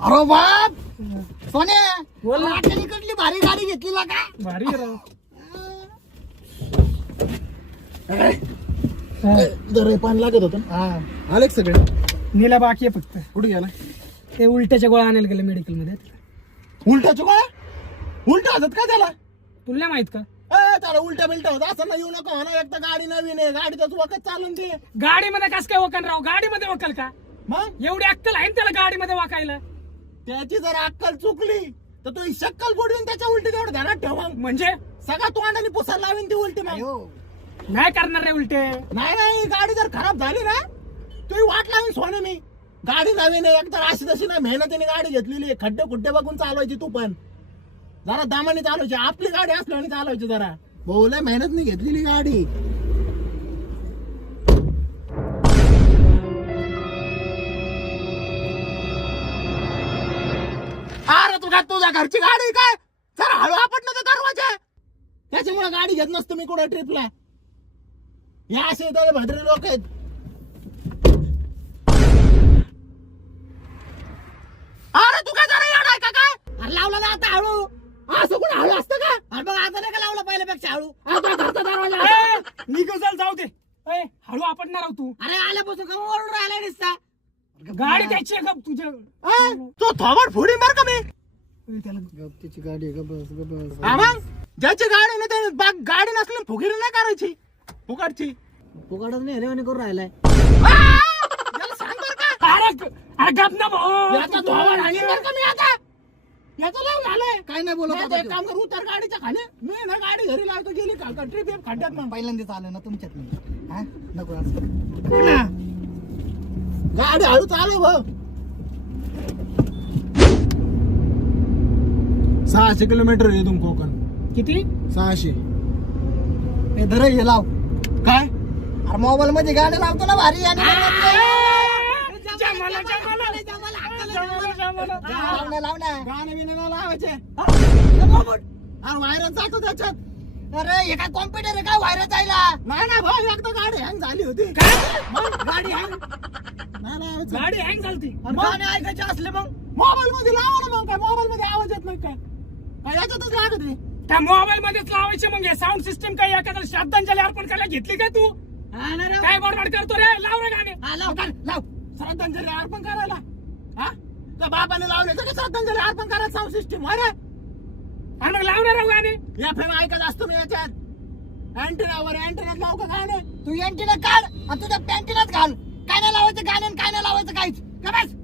अरे बाप सोने बोल ना. इकडली भारी गाडी घेतली ना का भारी आहे राव. जर पान लागत होतं हा आले सगळे नीला बाकी आहे फक्त. कुठे गेला ते उलट्याच्या गोळ्या आणायला गेलं मेडिकल मध्ये. उलट्याचं काय उलटा होतात का त्याला तुला नाही माहित का? त्याला उलट्या बिलट्या होत असं ना येऊ नको ना. एक तर गाडी नवीन आहे गाडीच वखत चालून दे गाडीमध्ये कस काय वकल राव? गाडीमध्ये वकल का? मग एवढी अक्कल आहे ना त्याला गाडीमध्ये वाकायला? त्याची जर अक्कल चुकली तर तो शक्कल बुडवीन त्याच्या उलटी तेवढं ध्यानात ठेव मग. म्हणजे सगळा तोंडाने पुसायला लावीन ती उलटी मग. नाही करणार रे उलटे. नाही गाडी जर खराब झाली ना तू वाट लावीन सोने मी. गाडी नवीन आहे एक तर अशी तशी ना मेहनतीने गाडी घेतलेली आहे. खड्डे खुड्डे बघून चालवायची तू पण जरा दामाने चालवायची. आपली गाडी असल्याने चालवायची जरा. भाऊ लय मेहनतने घेतलेली गाडी. अरे तुझ्या घरची गाडी काय जरा हळू आपण ना दरवाजा. त्याच्यामुळे गाडी घेत नसतो मी कुठं ट्रिपला. या असे तर भद्रे लोक आहेत. अरे तू काय जरा येणार का काय? अरे लावला ना आता हळू. असं कोण हळू असतं का? अरे बघ आता नाही का लावलं पहिल्यापेक्षा हळू. आता घरचा दरवाजा निघल जाऊ दे. ए, हळू आपडणार आहो तू. अरे आल्यापासून का ओरडून राहिला दिसता. गाडी द्यायची आहे का तुझ्या? तो थोबड फोडी मार का मी. त्याला त्याची गाडी आहे का बस हा मग ज्याची गाडी ना ते गाडी नसली फुगिरी नाही करायची फुकाटची. फुकाटच नाही रेवणी करून राहिलाय. याला सांग बरं का. अरे गप ना भाऊ. याचा थोबड हाणी बरं का मी आता. याचं लावून आलंय. काय नाही बोलत नाही आता तर एक त्यो. काम कर उतर गाडीच्या खाली. मी ना गाडी घरी लावतो गेली का ट्रिप खड्ड्यात मग पहिल्यांदाच आलं ना तुमच्यात नाही. हा नको असं. गाडी हळू चालव भाऊ. 600 किलोमीटर आहे इथून कोकण. किती? 600. हे धर हे लाव. काय अरे मोबाईल मध्ये गाडी लावतो ना भारी आणि जमाला, जमाला. जमाला. लावण्या लावण्या. गाणे बिणे लावायचे. अरे व्हायरस जातो त्याच्यात. अरे हे काय कॉम्प्युटर आहे काय व्हायरस जायला. नाही ना भाऊ एकदा गाडी हँग झाली होती. मग गाडी हँग नाही गाडी हँग झालती. अरे गाणे ऐकायचे असले मग मोबाईल मध्ये लावा ना मग. काय मोबाईल मध्ये आवाज येत नाही काय काय याच्यातच लागत आहे. त्या मोबाईल मध्येच लावायचे मग. हे साऊंड सिस्टम काय एखादा श्रद्धांजली अर्पण करायला घेतली काय तू? काय बडबड करतो रे? लाव रे गाणे. लाव श्रद्धांजली अर्पण करायला. हा त्या बाबाने लावले तर श्रद्धांजली अर्पण करायला साऊंड सिस्टीम. अरे आणि मग लावणार राहू गाणे. या फेम ऐकत असतो मी याच्यात. अँटेनावर अँटेनात लाव का गाणे. तू एंटीना काढ आणि तुझ्या पॅन्टीनाच घाल. काय नाही लावायचं गाणे आणि काय नाही लावायचं काहीच. का बस